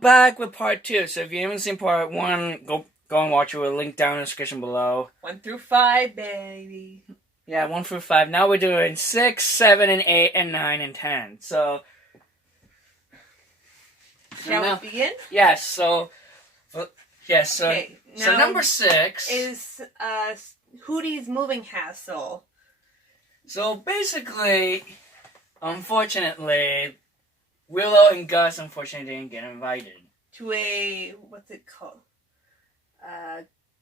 Back with part 2. So if you haven't seen part 1, go and watch it. We'll link down in the description below. 1 through 5, baby. Yeah, 1 through 5. Now we're doing 6, 7, and 8, and 9, and 10. So shall we begin? Yes. So yes. So Okay, so number 6 is Hootie's moving hassle. So basically, unfortunately, Willow and Gus unfortunately didn't get invited to a, what's it called?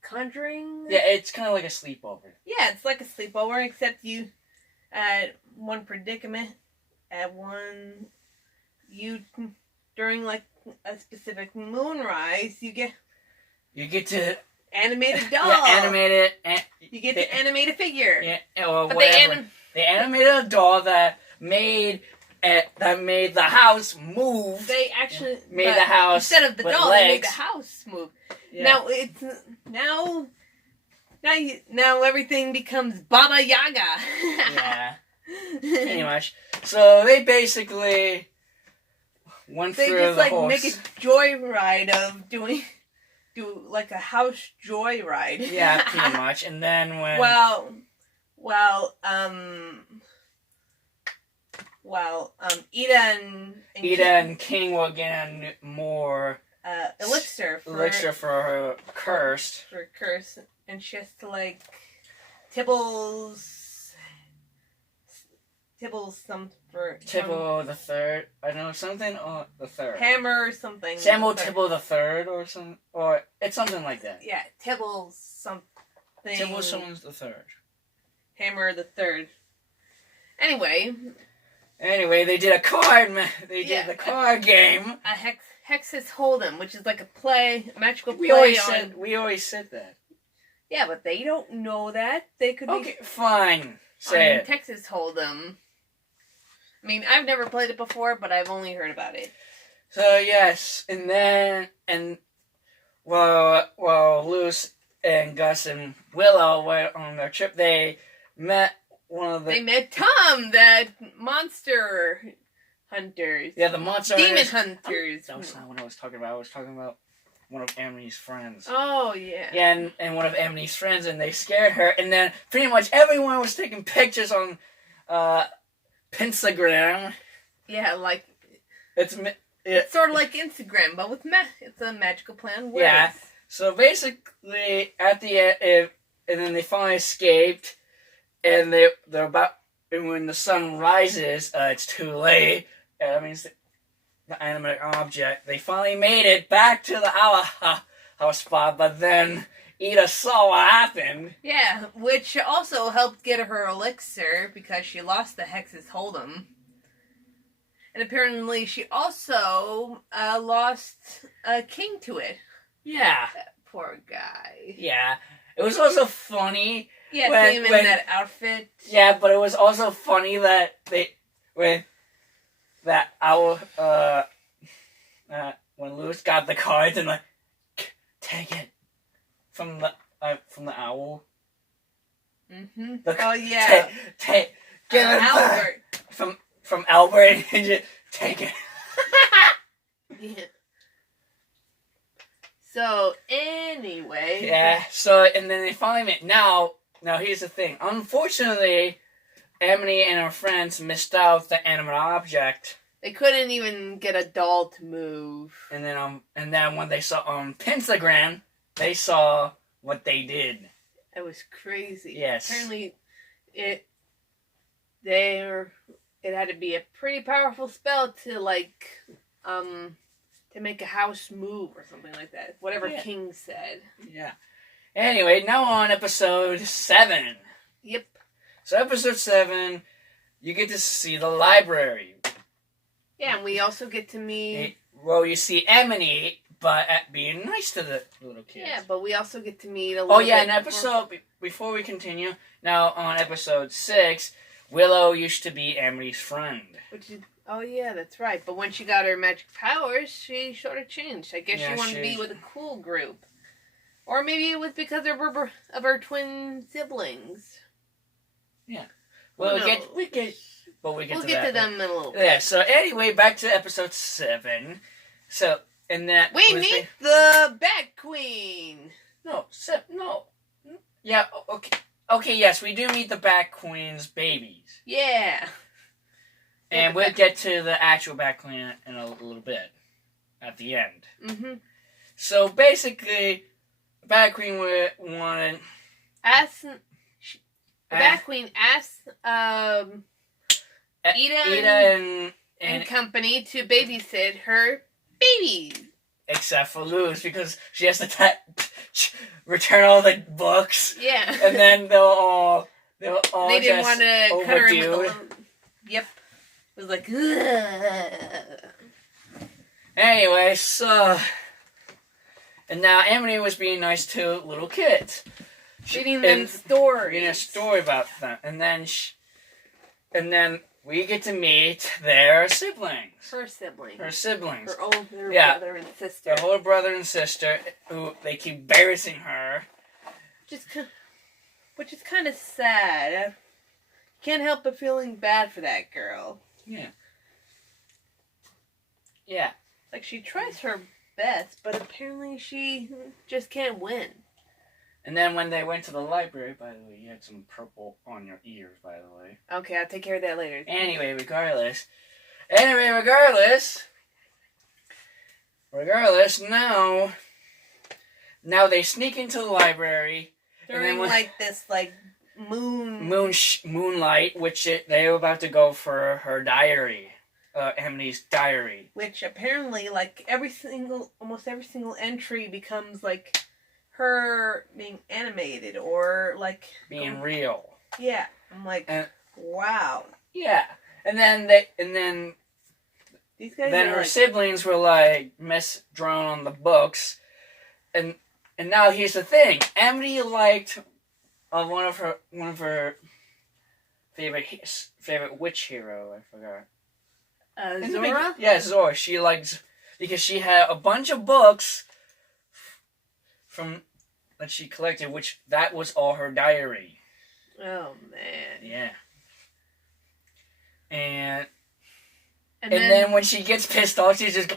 Conjuring? Yeah, it's kind of like a sleepover. Yeah, it's like a sleepover, except you, at one predicament, during like a specific moonrise, you get to animate a doll. Yeah, animate it. You get to animate a figure. Yeah, or but whatever. They animated a doll that made the house move. They actually made the house instead of the doll, legs. they made the house move. Yeah. Now it's now everything becomes Baba Yaga. Yeah, pretty much. So they basically went through the They just whole make a joyride of do like a house joyride. Yeah, pretty much. And then when Ida and King were getting more elixir for her curse. And she has to like Tibbles Tibble the third. I don't know, something or the third. Hammer or something. Samuel Tibble the third or something, or it's something like that. Yeah, Tibble something. Tibble someone's the third. Hammer the third. Anyway, they did a card. They did the card game. A Hex's Hold'em, which is like a magical play. We always said that. Yeah, but they don't know that. They could be fine. Say it. Texas Hold'em. I mean, I've never played it before, but I've only heard about it. So yes, and then Luce and Gus and Willow went on their trip. They met They met Tom, that monster hunters. Yeah, the monster demon hunters. That was not what I was talking about. I was talking about one of Amity's friends. Oh, yeah. Yeah, and one of Amity's friends, and they scared her, and then pretty much everyone was taking pictures on Pinstagram. Yeah, like it's sort of like Instagram, but with it's a magical plan. Yeah. So basically, at the end, and then they finally escaped, and they're about. And when the sun rises, it's too late. That means the animate object. They finally made it back to the house spot, but then Ida saw what happened. Yeah, which also helped get her elixir because she lost the Hex's Hold'em. And apparently she also lost King to it. Yeah. That poor guy. Yeah. It was also funny. Yeah, him in that outfit. Yeah, but it was also funny that when Luce got the cards and like, take it from the owl. Mm-hmm. Oh yeah. Give it Albert. From Albert and just take it. Yeah. So anyway. Yeah. So and then they finally met. Now here's the thing. Unfortunately, Amity and her friends missed out the animate object. They couldn't even get a doll to move. And then when they saw on Pinstagram, they saw what they did. It was crazy. Yes. Apparently, it had to be a pretty powerful spell to to make a house move or something like that. Whatever King said. Yeah. Anyway, now on episode 7. Yep. So episode 7, you get to see the library. Yeah, and we also get to meet... you see Amity, but being nice to the little kids. Yeah, but we also get to meet a little in episode... Before we continue, now on episode 6, Willow used to be Amity's friend. Oh, yeah, that's right. But when she got her magic powers, she sort of changed. I guess she wanted to be with a cool group. Or maybe it was because of her twin siblings. Yeah. We'll get to them in a little bit. Yeah, so anyway, back to episode 7. So and that We was meet the Bat Queen. no. Yeah. Okay. Yes, we do meet the Bat Queen's babies, Yeah. and we'll get to the actual Bat Queen in a little bit at the end. Mm-hmm. So basically, the Bat Queen wanted. The Bat Queen asked Ida and company to babysit her babies. Except for Luz, because she has to return all the books. Yeah. And then they'll all They didn't want to cut her with a overdue. little... Yep. It was like, ugh. Anyway, so... And now Amity was being nice to little kids. Reading them stories. Reading a story about them. And then we get to meet their siblings. Her siblings. Her siblings. Her older Yeah. brother and sister. Their whole brother and sister, who they keep embarrassing her. Which is kind of sad. Can't help but feeling bad for that girl. Yeah. Yeah. Like, she tries her best, but apparently she just can't win. And then when they went to the library, by the way, you had some purple on your ears, by the way. Okay, I'll take care of that later. Anyway, regardless, now they sneak into the library. During, this moonlight, which they were about to go for her diary, Amity's diary. Which apparently, almost every single entry becomes, her being animated or, Being real. Yeah. I'm like, wow. Yeah. And then These guys then are her siblings were drawn on the books, and now here's the thing: Amity liked one of her favorite witch hero. I forgot. Zora? Yeah, Zora. She liked because she had a bunch of books that she collected, which that was all her diary. Oh man. Yeah. And And then when she gets pissed off, she just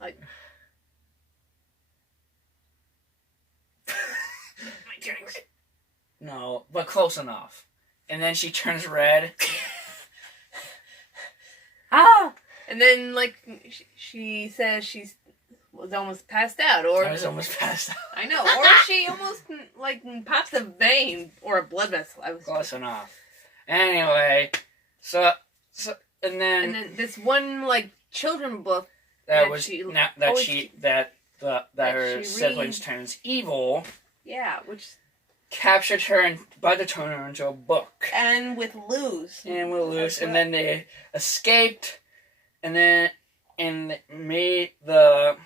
like. No, but close enough. And then she turns red. Ah! And then, she says was almost passed out, or... I was almost passed out. I know, or she almost, pops a vein, or a blood vessel. Close enough. Anyway, and And then then this one, children book that her she siblings reads. turns evil, yeah, which... captured her and about to turn her into a book. And with Luz. And we'll lose. And then they escaped, and made the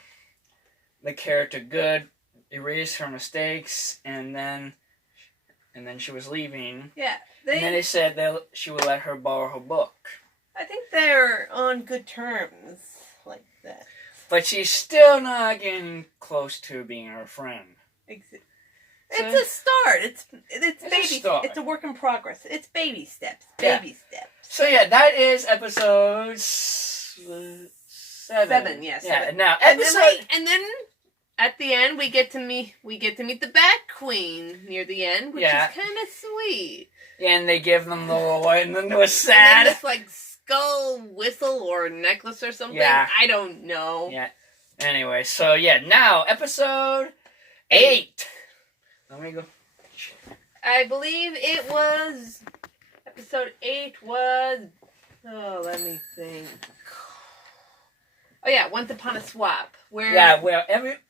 character good, erased her mistakes, and then she was leaving. Yeah. And then they said she would let her borrow her book. I think they're on good terms like that. But she's still not getting close to being her friend. It's a start. It's baby. start. It's a work in progress. It's baby steps. Yeah. Baby steps. So yeah, that is episode 7. 7, yes. Yeah. 7. Now And then at the end we get to meet the Bat Queen near the end, which is kind of sweet. Yeah, and they give them the little and then it was And then sad. this skull whistle or necklace or something. Yeah. I don't know. Yeah. Anyway, so yeah, now episode 8. Let me go. I believe it was episode 8 was. Oh, let me think. Oh yeah, Once Upon a Swap.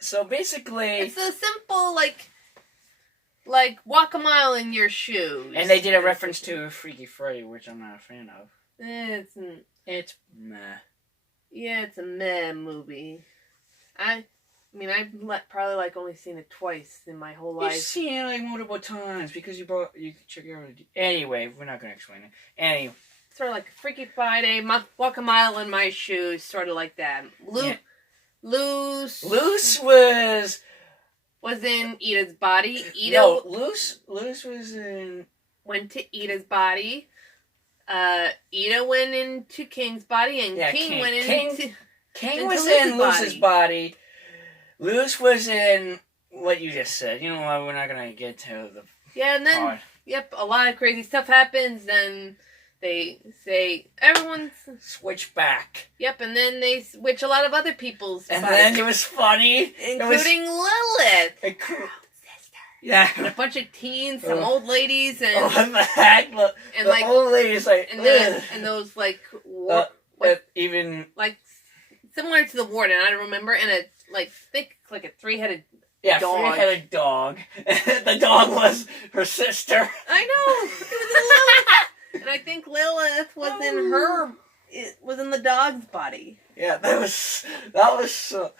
So basically, it's a simple walk a mile in your shoes. and they did a reference to Freaky Friday, which I'm not a fan of. It's meh. Yeah, it's a meh movie. I've probably only seen it twice in my whole life. You've seen it multiple times because you check it out. Anyway, we're not gonna explain it. Anyway, Sort of like Freaky Friday, walk a mile in my shoes, sort of like that. Loose was in Ida's body. Loose was in. Went to Ida's body. Ida went into King's body, and King went into King into was Luz's in Luz's body. Luz was in what you just said. You know what? We're not gonna get to the Yeah, and then part. yep, a lot of crazy stuff happens. Then they say everyone's Switch back. yep, and then they switch a lot of other people's And bodies, then it was funny. including Lilith. Yeah. And a bunch of teens, some old ladies, and What the heck? The like old lady's like, and those like even like similar to the warden, I don't remember, and a like thick like a 3-headed dog. 3-headed dog. The dog was her sister. I know. It was in Lilith, and I think Lilith was in her. It was in the dog's body. Yeah, that was so.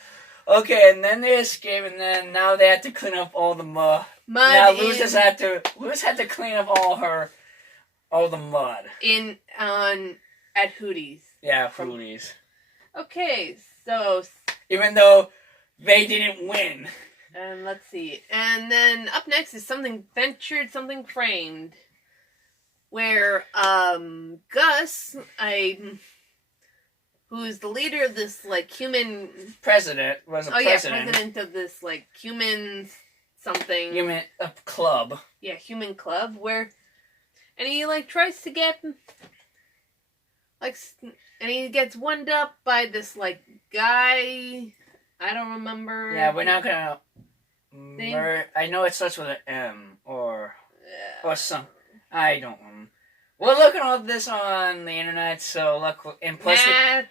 Okay, and then they escape, and then now they have to clean up all the mud. Now Luz had to clean up all the mud. At Hootie's. Yeah, Hootie's. Okay, so Even though they didn't win. let's see. And then up next is Something Ventured, Something Framed, where Gus, who's the leader of this like human President president of this like human something human club. Yeah, human club and he like tries to get like and he gets one up by this like guy. I don't remember. Yeah, we're not gonna. I know it starts with an M or some. I don't know. We're looking at this on the internet, so look. And plus,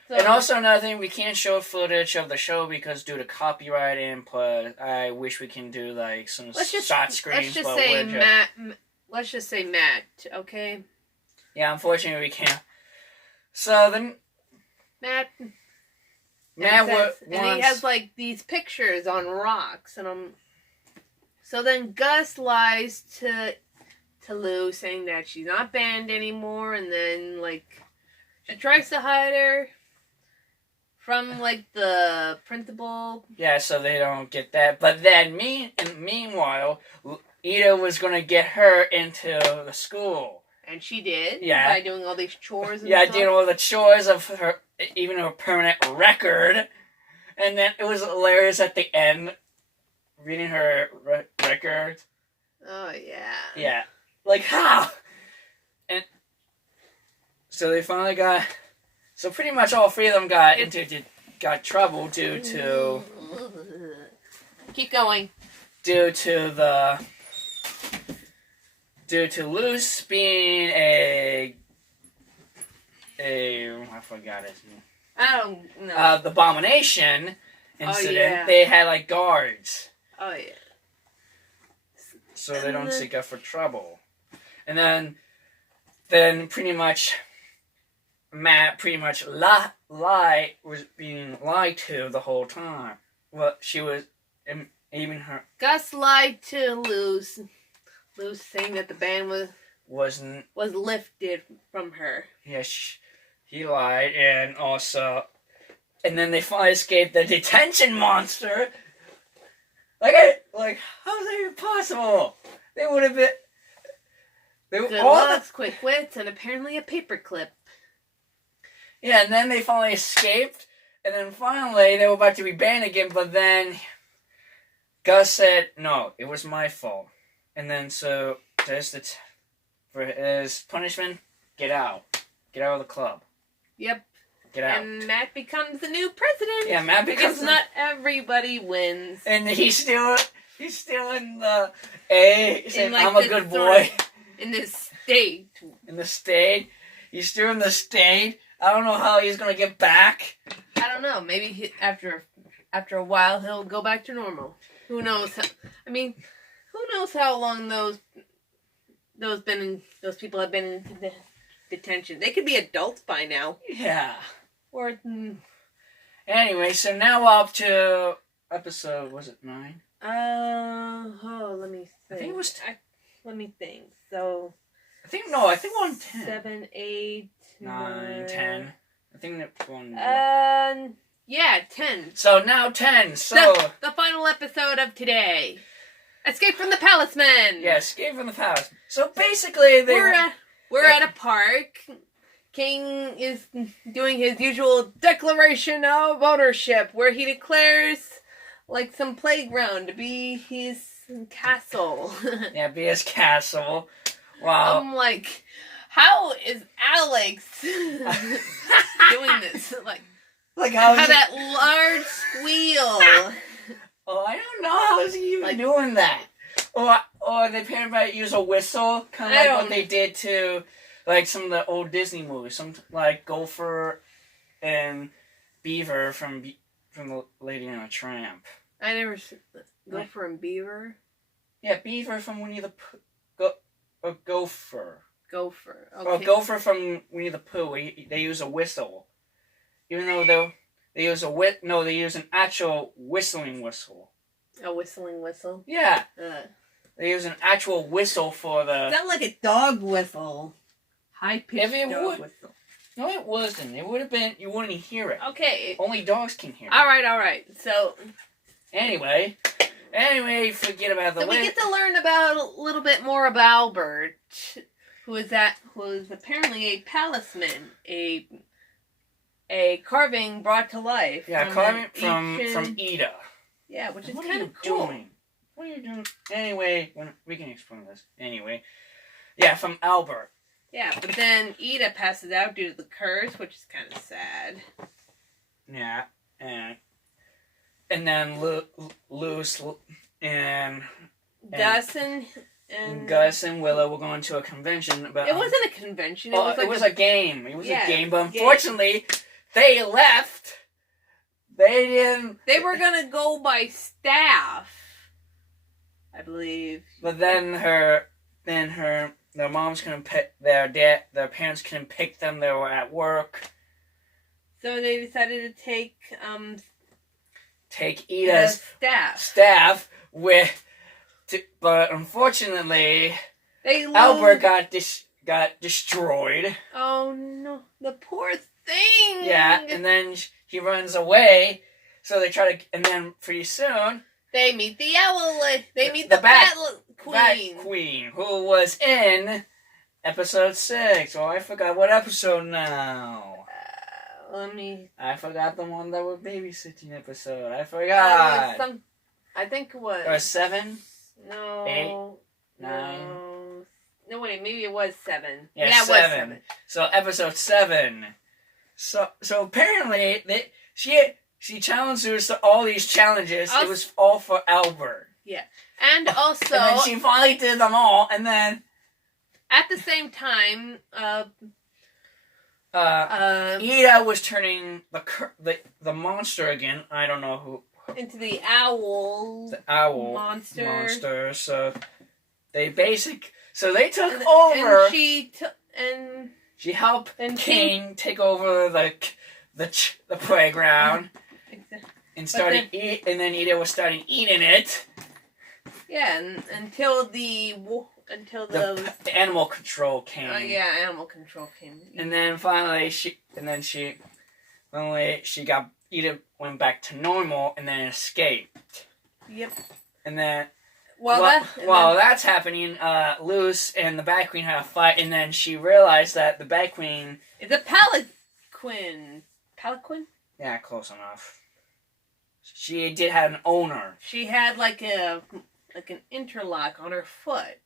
and also another thing, we can't show footage of the show because due to copyright input. I wish we can do like some shot screens. Let's just say Matt. Okay. Yeah, unfortunately we can't. So then, Matt and he has like these pictures on rocks, and so then Gus lies to Lou, saying that she's not banned anymore, and then like she tries to hide her from like the principal. Yeah, so they don't get that. But then meanwhile, Ida was gonna get her into the school, and she did. Yeah, by doing all these chores. And doing all the chores of her, even her permanent record. And then it was hilarious at the end, reading her record. Oh yeah. Yeah. Like, how? And so they finally got. So pretty much all three of them got trouble due to. Keep going. Due to Luz being I forgot his name. I don't know. The Abomination incident. Oh, yeah. They had like guards. Oh yeah. So they don't stick up for trouble. And then pretty much Matt was being lied to the whole time. Well, she was, even her... Gus lied to Luz. Luz saying that the ban was lifted from her. Yes, he lied, and also... And then they finally escaped the detention monster. Like, how is that even possible? They would have been... Good looks, quick wits, and apparently a paperclip. Yeah, and then they finally escaped, and then finally they were about to be banned again, but then Gus said, no, it was my fault. And then so, for his punishment, get out. Get out of the club. Yep. Get out. And Matt becomes the new president. Yeah, Matt becomes... Because not everybody wins. And he's still in the A, saying, like, I'm a good boy. In this state. In the state. He's still in the state. I don't know how he's going to get back. I don't know. Maybe after a while he'll go back to normal. Who knows? Who knows how long those people have been in detention? They could be adults by now. Yeah. Or anyway, so now we're up to episode, was it 9? Let me think. I think it was let me think. So I think we're on 10. 7, 8, 9, 10. I think that one. Yeah, 10. So now 10. So the final episode of today. Escape from the Palace Men. Yeah, Escape from the Palace. So basically, we're at a park, King is doing his usual declaration of ownership, where he declares like some playground to be his castle. Yeah, be his castle. Wow. I'm like, how is Alex doing this? Like how how is that large squeal. Oh, I don't know how is he even doing that. Or they apparently might use a whistle, kind of like what they did to, like, some of the old Disney movies, some like Gopher and Beaver from the Lady and the Tramp. I never Gopher and Beaver. Yeah, Beaver from Winnie the Pooh. Or Gopher. Gopher. Okay. Or Gopher from Winnie the Pooh. They use a whistle, even though they use they use an actual whistling whistle. A whistling whistle. Yeah. They use an actual whistle for the. Sound like a dog whistle. High pitched dog whistle. No, it wasn't. It would have been. You wouldn't hear it. Okay. Only dogs can hear it. All right. So. Anyway, forget about the. So we get to learn about a little bit more about Albert, who is apparently a palisman, a carving brought to life. Yeah, carving from Ida. Yeah, which is kind of cool. What are you doing? Anyway, we can explain this. Anyway, yeah, from Albert. Yeah, but then Ida passes out due to the curse, which is kind of sad. Yeah, and then Luce and Gus and Willow were going to a convention. But it wasn't a convention. It was a game. It was a game, but unfortunately, they left. They didn't. They were gonna go by staff, I believe. But then their moms couldn't pick their parents couldn't pick them. They were at work. So they decided to take Ida's staff but unfortunately, Albert got destroyed. Oh no, the poor thing. Yeah, and then he runs away. So they try to, and then pretty soon they meet the owl. They meet the Bat Queen, who was in episode 6. Oh, I forgot what episode now. I forgot the one that was babysitting episode. I forgot. I think it was. Or 7? No. 8? 9? No, wait. Maybe it was 7. Yeah, 7. It was 7. So episode 7. So apparently she challenged us to all these challenges. It was all for Albert. Yeah, and also. And then she finally did them all, and then. At the same time, Ida was turning the monster again. I don't know who. Into the owl. The owl monster. So they took over. And she helped King take over the playground. And then Ida was starting eating it. Yeah, until the animal control came. Animal control came. And then finally Ida went back to normal and then escaped. Yep. And then while that's happening, Luce and the Bat Queen had a fight, and then she realized that the Bat Queen is a palanquin. Palanquin? Yeah, close enough. She did have an owner. She had like an interlock on her foot.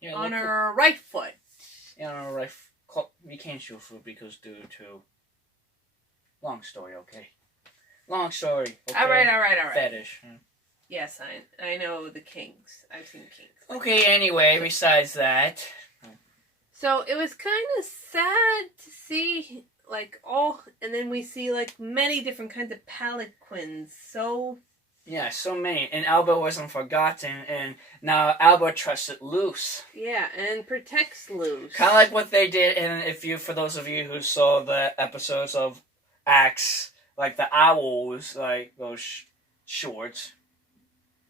Yeah, on her right foot. Yeah, on her right foot. We can't show foot because due to... Long story, okay? Long story, okay? All right. Fetish. Yes, I know the Kings. I've seen Kings. Okay, anyway, besides that... So, it was kind of sad to see, and then we see, many different kinds of palanquins. So... Yeah, so many. And Albert wasn't forgotten, and now Albert trusted Luce. Yeah, and protects Luce. Kind of like what they did, and for those of you who saw the episodes of Axe, like the owls, like those shorts.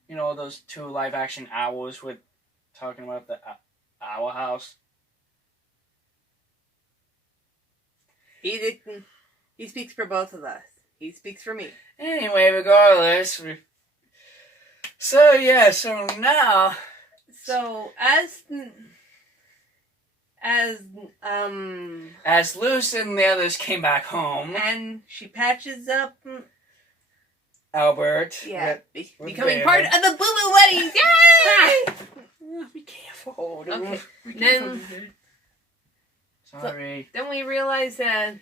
You know, those 2 live-action owls with talking about the owl house. He speaks for both of us. He speaks for me. Anyway, regardless. So now... So, as Luz and the others came back home, and she patches up. Albert. Yeah, with becoming Bailey. part of the Boo Boo wedding. Yay! Be careful. Okay, Be then- careful. Sorry. Then we realized that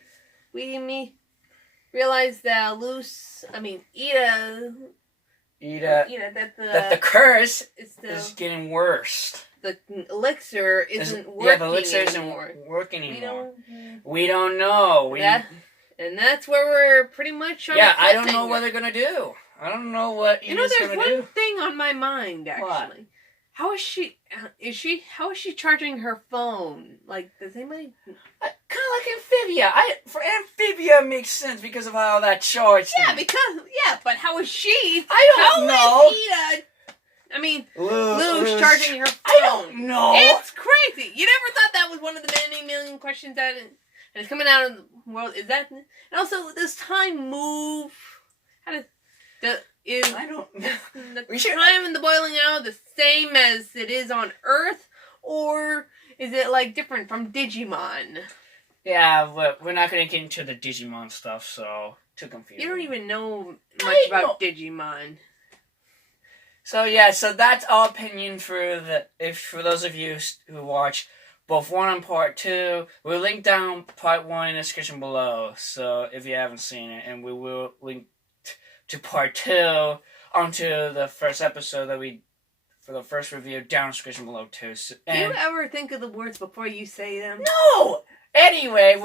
realized that Ida, That the curse it's is getting worse. the elixir isn't working Yeah, the elixir isn't anymore. working We anymore. don't. We don't know. And that's where we're pretty much on. Yeah, a I don't know cliffhanger. what they're gonna do. I don't know what You know, Ida's there's gonna one do. thing on my mind actually. What? How is she? How is she charging her phone? Like, does anybody? Kind of like Amphibia. For Amphibia makes sense because of how that charged. Yeah, thing. but how is she? I don't know. Is Ida? I mean, Luz Lou's charging her phone. I don't know. It's crazy. You never thought that was one of the many million questions that is coming out of the world. Is that? And also, does time move? How does is I don't. the We should- time and the boiling out the same as it is on Earth, or is it like different from Digimon? Yeah, but we're not gonna get into the Digimon stuff, so too confusing. You don't even know much I about Digimon. So yeah, so that's our opinion for those of you who watch both 1 and part 2. We'll link down part 1 in the description below. So if you haven't seen it, and we will link to part 2 onto the first episode for the first review down in the description below too. So, Do you ever think of the words before you say them? No! Anyway,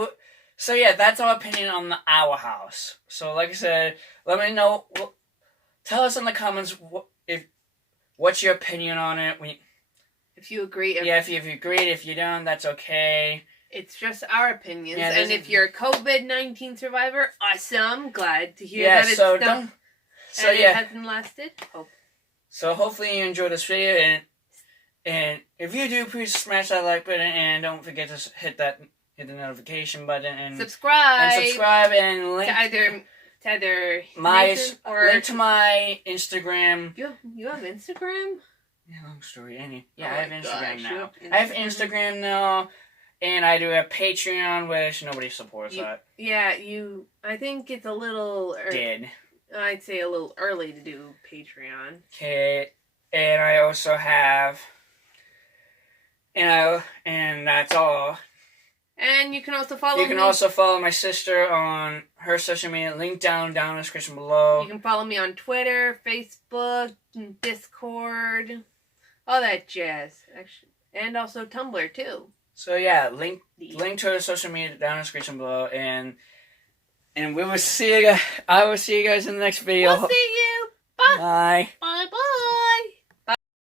so yeah, that's our opinion on the Owl House. So like I said, let me know. Tell us in the comments what's your opinion on it. If you agree, If you agreed, if you don't, that's okay. it's just our opinions. Yeah, and if you're a COVID-19 survivor, awesome. Glad to hear Yeah, that it's so done. don't. So And it yeah, hasn't lasted. Oh. so hopefully you enjoyed this video, and if you do, please smash that like button, and don't forget to hit the notification button and Subscribe. and link to either my Nathan or link to my Instagram. you have Instagram? Yeah, long story. I Oh have my Instagram gosh, now. you have I have Instagram? Instagram now, and I do have Patreon, which nobody supports that. Yeah, I think it's a little. Did. I'd say a little early to do Patreon. Okay, and I also have, and that's all. And you can also follow You can me. also follow my sister on her social media. Link down in the description below. You can follow me on Twitter, Facebook, Discord, all that jazz. Actually, and also Tumblr too. So yeah, link to her social media down in the description below, and we will see you guys. I will see you guys in the next video. We'll see you. Bye. Bye.